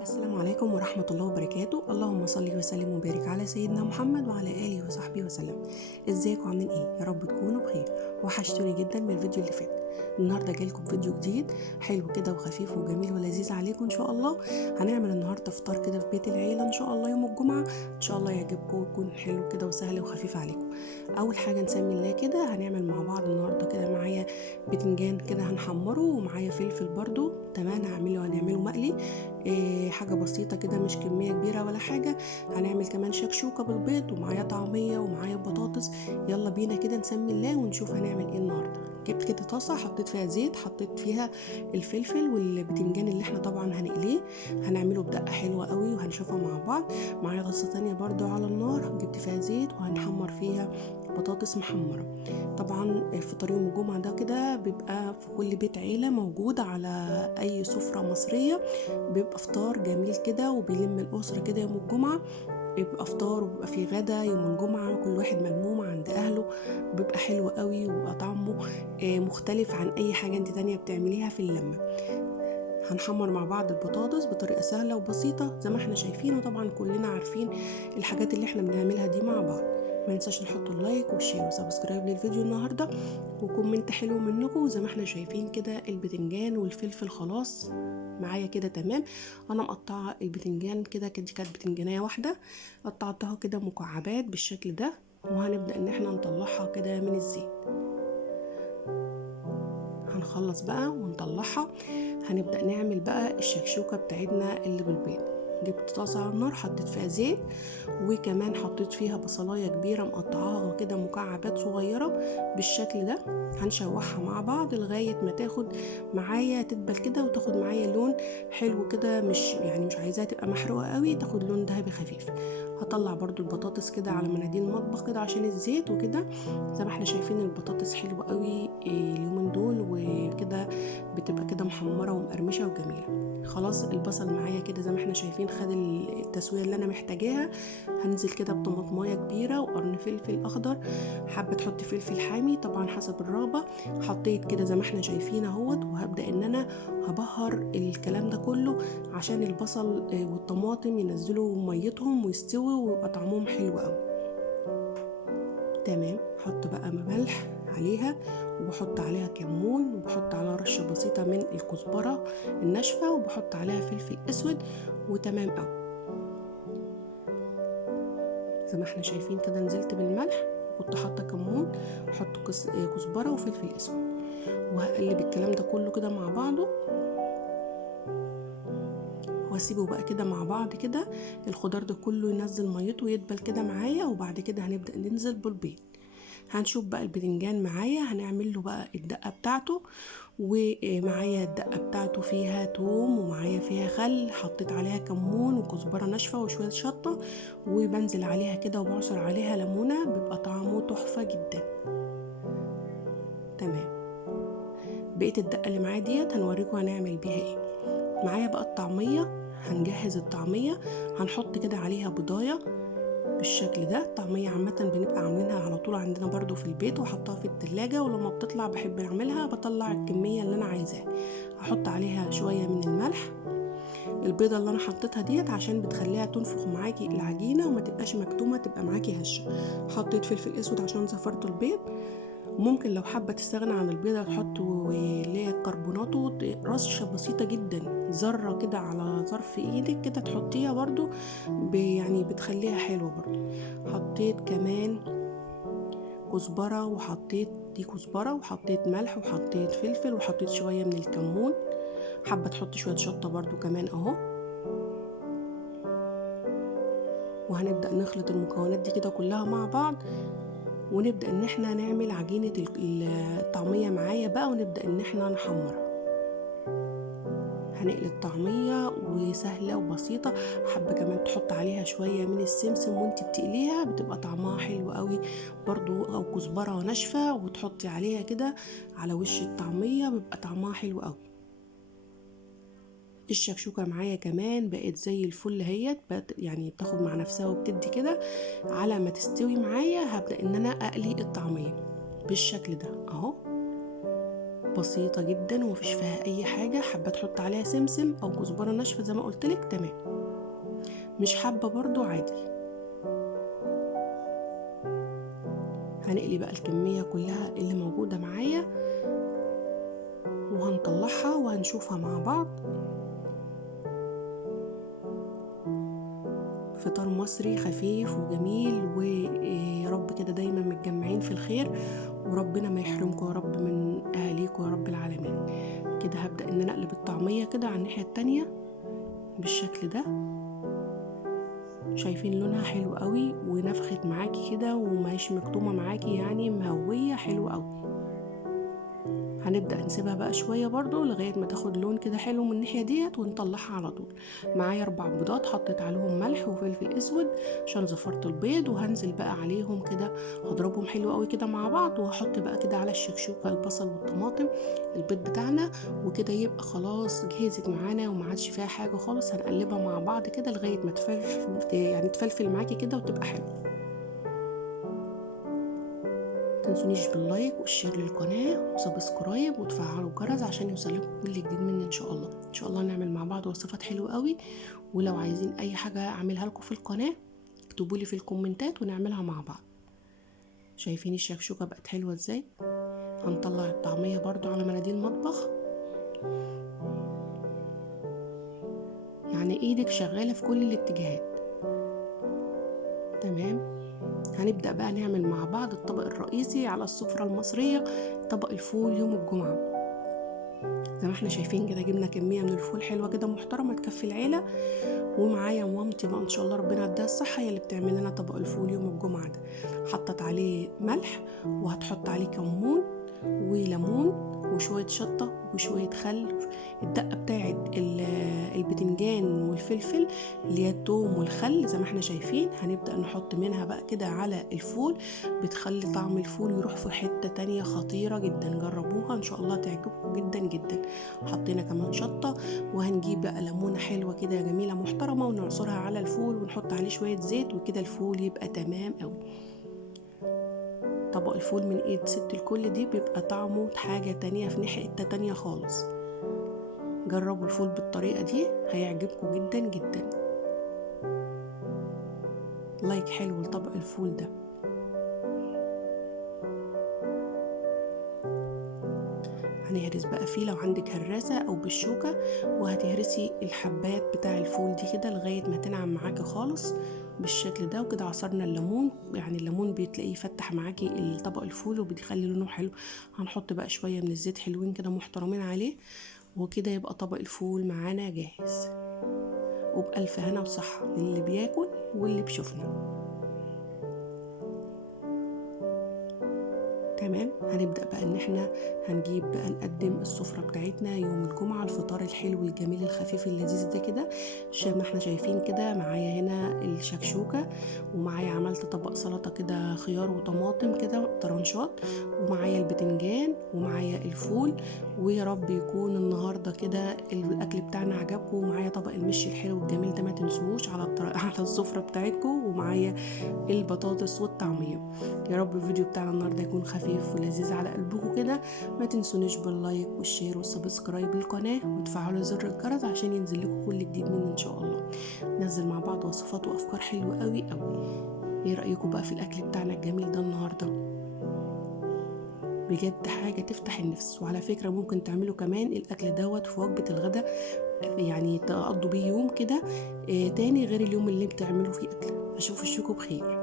السلام عليكم ورحمة الله وبركاته. اللهم صل وسلم وبارك على سيدنا محمد وعلى آله وصحبه وسلم. ازيكم عاملين ايه؟ يا رب تكونوا بخير. وحشتوني جدا من الفيديو اللي فات. النهارده جايلكم فيديو جديد حلو كده وخفيف وجميل ولذيذ عليكم ان شاء الله. هنعمل النهارده فطار كده في بيت العيلة ان شاء الله يوم الجمعة. ان شاء الله يعجبكم ويكون حلو كده وسهل وخفيف عليكم. اول حاجة نسمي الله كده. هنعمل مع بعض النهارده كده معايا بتنجان كده هنحمره، ومعايا فلفل برضو تمام هنعمله مقلي. حاجة بسيطة كده مش كمية كبيرة ولا حاجة. هنعمل كمان شكشوكة بالبيض، ومعايا طعمية ومعايا بطاطس. يلا بينا كده نسمي الله ونشوف هنعمل ايه النهاردة. جبت كده طاسة حطيت فيها زيت، حطيت فيها الفلفل والبتنجان اللي احنا طبعا هنقليه. هنعمله بدقة حلوة قوي وهنشوفها مع بعض. معايا طاسة تانية برضو على النار جبت فيها زيت وهنحمر فيها بطاطس محمرة. طبعا فطار يوم الجمعة ده كده بيبقى في كل بيت عيلة موجود على أي سفرة مصرية. بيبقى فطار جميل كده وبيلم الأسرة كده يوم الجمعة. بيبقى فطار وبيبقى في غدا يوم الجمعة، كل واحد ملموم عند أهله. بيبقى حلو قوي وبيبقى طعمه مختلف عن أي حاجة انت تانية بتعمليها في اللمة. هنحمر مع بعض البطاطس بطريقة سهلة وبسيطة زي ما احنا شايفين، وطبعا كلنا عارفين الحاجات اللي احنا بنعملها دي مع بعض. ما ننساش نحط اللايك والشير وسبسكرايب للفيديو النهارده، وكومنت حلو منكم. زي ما احنا شايفين كده البتنجان والفلفل خلاص معايا كده تمام. انا مقطعه البتنجان كده، دي كانت بتنجانيه واحده قطعتها كده مكعبات بالشكل ده. وهنبدا ان احنا نطلعها كده من الزيت. هنخلص بقى ونطلعها. هنبدأ نعمل بقى الشكشوكة بتاعتنا اللي بالبيض. جبت طاسة على النار حطيت فيها زيت، وكمان حطيت فيها بصلاية كبيرة مقطعاها كده مكعبات صغيرة بالشكل ده. هنشوحها مع بعض لغاية ما تاخد معايا تدبل كده وتاخد معايا لون حلو كده، مش عايزاها تبقى محروقة قوي، تاخد لون ذهبي خفيف. هطلع برضو البطاطس كده على مناديل المطبخ كده عشان الزيت وكده. زي ما احنا شايفين البطاطس حلوة قوي اليومين دول وكده، بتبقى كده محمرة ومقرمشة وجميلة. خلاص البصل معايا كده زي ما احنا شايفين خد التسوية اللي انا محتاجاها. هنزل كده بطماطمايه كبيرة وقرن فلفل اخضر. حابة تحطي فلفل حامي طبعا حسب الرغبة. حطيت كده زي ما احنا شايفين اهوت، وهبدأ ان انا هبهر الكلام ده كله عشان البصل والطماطم ينزلوا ميتهم ويستووا ويبقى طعمهم حلو قوي. تمام. حط بقى ملح عليها، وبحط عليها كمون، وبحط عليها رشة بسيطة من الكزبرة الناشفة، وبحط عليها فلفل اسود. وتمام قوي. زي ما احنا شايفين كده نزلت بالملح، وكنت حاطه كمون وحط كزبره وفلفل اسود. وهقلب الكلام ده كله كده مع بعضه، واسيبه بقى كده مع بعض كده الخضار ده كله ينزل ميته ويدبل كده معايا. وبعد كده هنبدأ ننزل بالبيض. هنشوف بقى البدنجان معايا هنعمل له بقى الدقة بتاعته. ومعايا الدقة بتاعته فيها توم، ومعايا فيها خل، حطيت عليها كمون وكزبرة ناشفة وشوية شطة، وبنزل عليها كده وبعصر عليها ليمونة، بيبقى طعمه تحفة جدا. تمام. بقية الدقة اللي معايا ديت هنوريكم هنعمل بيها ايه. معايا بقى الطعمية. هنجهز الطعمية. هنحط كده عليها بضاية بالشكل ده. الطعمية عامة بنبقى عاملينها على طول عندنا برضو في البيت، وحطها في التلاجة، ولما بتطلع بحب اعملها بطلع الكمية اللي انا عايزاها. هحط عليها شوية من الملح. البيضة اللي انا حطيتها ديت عشان بتخليها تنفخ معاكي العجينة وما تبقاش مكتومة، تبقى معاكي هشة. حطيت فلفل اسود عشان زفرت البيض. ممكن لو حابة تستغنى عن البيضة تحطوا اللي هي الكربوناتو، رشة بسيطة جدا، ذرة كده على ظرف ايدك كده تحطيها برضو يعني بتخليها حلوة برضو. حطيت كمان كزبرة، وحطيت دي كزبرة، وحطيت ملح، وحطيت فلفل، وحطيت شوية من الكمون. حابة تحطي شوية شطة برضو كمان اهو. وهنبدأ نخلط المكونات دي كده كلها مع بعض، ونبدأ ان احنا نعمل عجينة الطعمية معايا بقى، ونبدأ ان احنا نحمرها. هنقلي الطعمية وسهلة وبسيطة. حابة كمان تحط عليها شوية من السمسم وانت بتقليها، بتبقى طعمها حلو قوي برضو، او كزبرة ناشفة وتحطي عليها كده على وش الطعمية، بيبقى طعمها حلو قوي. الشكشوكة معايا كمان بقت زي الفل اهيت، بقت يعني بتاخد مع نفسها وبتدي كده. على ما تستوي معايا هبدأ ان انا اقلي الطعمية بالشكل ده اهو. بسيطة جدا ومفيش فيها اي حاجة. حابة تحط عليها سمسم او كزبرة ناشفة زي ما قلتلك تمام، مش حابة برضو عادي. هنقلي بقى الكمية كلها اللي موجودة معايا وهنطلعها وهنشوفها مع بعض. فطار مصري خفيف وجميل، ويا رب كده دايما متجمعين في الخير، وربنا ما يحرمكم يا رب من اهاليكم يا رب العالمين. كده هبدأ ان انا اقلب الطعمية كده على الناحية التانية بالشكل ده. شايفين لونها حلو قوي ونفخت معاكي كده وماهيش مكتومة معاكي، يعني مهوية حلو قوي. هنبدأ نسيبها بقى شوية برضو لغاية ما تاخد لون كده حلو من الناحية ديت ونطلعها على طول. معايا 4 بيضات حطيت عليهم ملح وفلفل اسود عشان زفرت البيض، وهنزل بقى عليهم كده هضربهم حلو قوي كده مع بعض، وهحط بقى كده على الشكشوكة البصل والطماطم البيض بتاعنا، وكده يبقى خلاص جهزت معانا وما عادش فيها حاجة خالص. هنقلبها مع بعض كده لغاية ما تفلفل معاكي كده وتبقى حلوة. متنسونيش باللايك والشير للقناة وسبسكرايب وتفعلوا الجرس عشان يوصلكم كل جديد مني ان شاء الله. ان شاء الله نعمل مع بعض وصفات حلوة قوي، ولو عايزين اي حاجة اعملها لكم في القناة اكتبوا لي في الكومنتات ونعملها مع بعض. شايفين الشكشوكة بقت حلوة ازاي؟ هنطلع الطعمية برضو على مناديل مطبخ، يعني ايدك شغالة في كل الاتجاهات. تمام. هنبدأ بقى نعمل مع بعض الطبق الرئيسي على السفرة المصرية، طبق الفول يوم الجمعة. زي ما احنا شايفين كده جبنا كمية من الفول حلوة كده محترمة تكفي العيلة. ومعايا مامتي بقى ان شاء الله ربنا يديها الصحة هي اللي بتعمل لنا طبق الفول يوم الجمعة ده. حطت عليه ملح وهتحط عليه كمون وليمون وشوية شطة وشوية خل. الدقة بتاعت البتنجان والفلفل اللي هي التوم والخل زي ما احنا شايفين هنبدأ نحط منها بقى كده على الفول، بتخلي طعم الفول يروح في حتة تانية خطيرة جدا. جربوها ان شاء الله تعجبكم جدا جدا. حطينا كمان شطة، وهنجيب بقى ليمونة حلوة كده جميلة محترمة ونعصرها على الفول ونحط عليه شوية زيت، وكده الفول يبقى تمام قوي. طبق الفول من ايد ست الكل دي بيبقى طعمه حاجة تانية في حتة تانية خالص. جربوا الفول بالطريقة دي هيعجبكم جدا جدا. لايك حلو لطبق الفول ده. هنهرس بقى فيه لو عندك هراسة او بالشوكة، وهتهرسي الحبات بتاع الفول دي كده لغاية ما تنعم معاكي خالص بالشكل ده. وكده عصرنا الليمون، يعني الليمون بتلاقيه يفتح معاكي الطبق الفول وبيخلي لونه حلو. هنحط بقى شوية من الزيت حلوين كده محترمين عليه، وكده يبقى طبق الفول معانا جاهز. وبألف هنا وصحة للي بياكل واللي بيشوفنا. تمام. هنبدأ بقى ان احنا هنجيب بقى نقدم السفرة بتاعتنا يوم الجمعة، الفطار الحلو الجميل الخفيف اللذيذ ده كده. زي ما احنا شايفين كده معايا هنا الشكشوكة، ومعايا عملت طبق سلطة كده خيار وطماطم كده طرنشات، ومعايا البتنجان ومعايا الفول. ويا رب يكون النهاردة كده الاكل بتاعنا عجبكم. ومعايا طبق المشي الحلو الجميل ده ما تنسوش على السفرة بتاعتكم، ومعايا البطاطس والطعمية. يا رب الفيديو بتاعنا النهارده يكون خفيف ولذيذ على قلبكم كده. ما تنسونيش باللايك والشير والسبسكرايب للقناه وتفعلوا زر الجرس عشان ينزل لكم كل جديد مني ان شاء الله. ننزل مع بعض وصفات وافكار حلوه قوي قوي. ايه رايكم بقى في الاكل بتاعنا الجميل ده النهارده؟ بجد حاجه تفتح النفس. وعلى فكره ممكن تعملوا كمان الاكل دوت في وجبه الغداء، يعني تقضوا بيه يوم كده تاني غير اليوم اللي بتعملوا فيه اكل. اشوفكم بخير.